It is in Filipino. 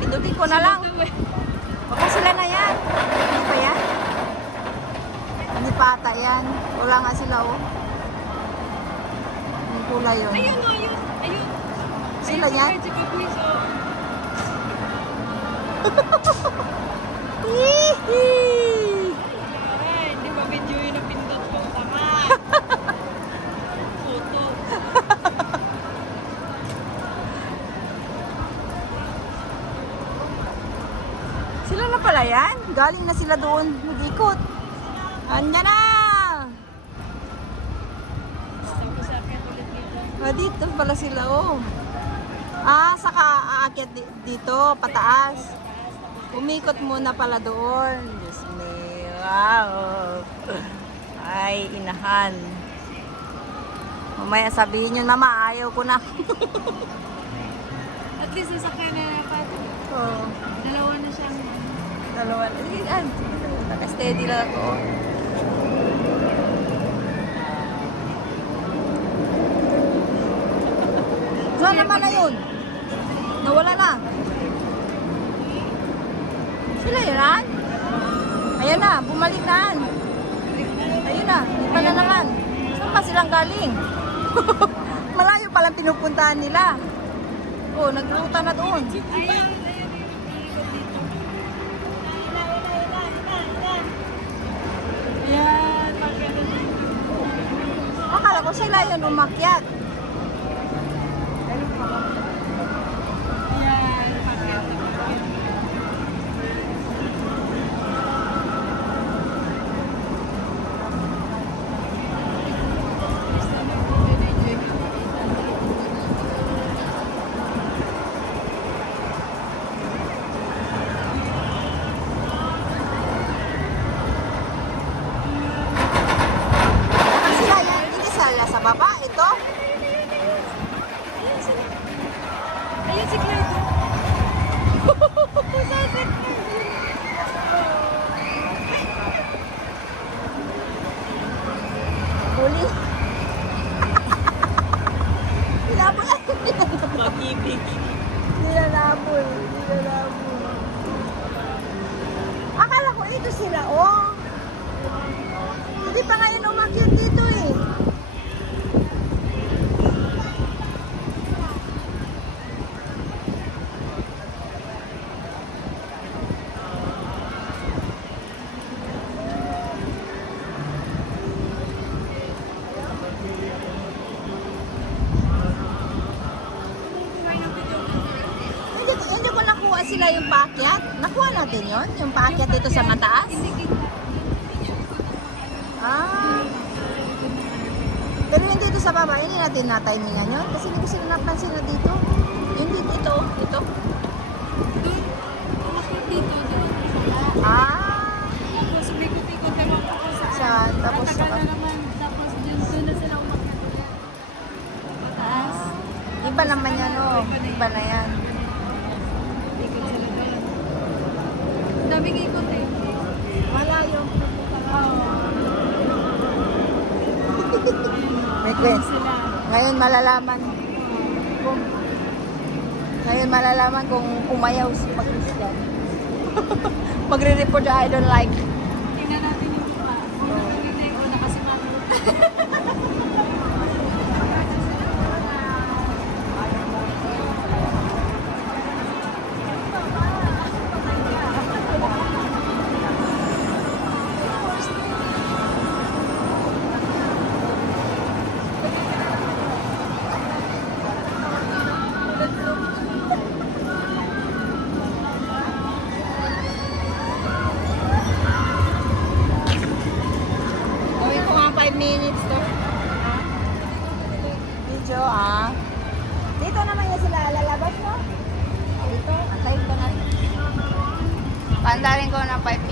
Pindutin ko na lang. Baka sila na yan. Hindi pa yan? Hindi pa ata yan. Wala nga sila oh. Yung kulay yun. Ayun o, ayun. Ayun. Sila yan? Hihi! Ay, hindi ba video yun ang pindot ko? Tama. Photo. Sila na pala yan? Galing na sila doon. Mag-ikot. Andyan na! Tapos akyat ulit dito. Ah, dito pala sila oh. Ah, saka aakyat dito, pataas. Umikot muna pala doon. Diyos me. Wow. Ay, inahan. Mamaya sabihin yun, mama, ayaw ko na. At least nasakyan na dapat. Oh, Dalawa na siyang... dalawa. Yan. Naka-steady lang ako. Saan naman na yun? Nawala na. Sila yan? Ayan na, bumalik na. Ayun na, iba na naman. Saan pa silang galing? Malayo palang pinupuntahan nila. Oh, nagruta na doon. Ayun. Yan, pagkano na. Akala ko sila yun umakyat. Yan, pagkano. Saka sila yan, hindi sila sa baba. Ito. Ayun si Claire. Huli. Pinabol. Pag-ibig. Nilalabol. Akala ko ito sila, oh. Hindi pa ngayon umakyat dito eh. Hindi ko nakuha sila yung paakyat. Nakuha natin yon, yung paakyat dito sa mataas. Ah. Pero yung dito sa baba, hindi natin natimingan yun. Kasi hindi ko sila napansin na dito. Yung dito, ito. Dito. Ah. Tapos umikot-ikot naman ako sa... Saan? Tapos Ang tagal na naman. Tapos doon na sila umakyat ulit. Mataas. Iba naman yan, oh. Iba na yan. Ikot sila doon. Daming ikot eh. Malayo. Oo. May kwento. Sila. Ngayon malalaman kung umayaw si Pag-Isdan. Magre-report I don't like. Tingnan natin yung mukha. Hindi ko nakasimalo. minutes to. Video, ah. Dito naman yung sila lalabas, no? Dito, antayin ko na. Paandarin ko ng 5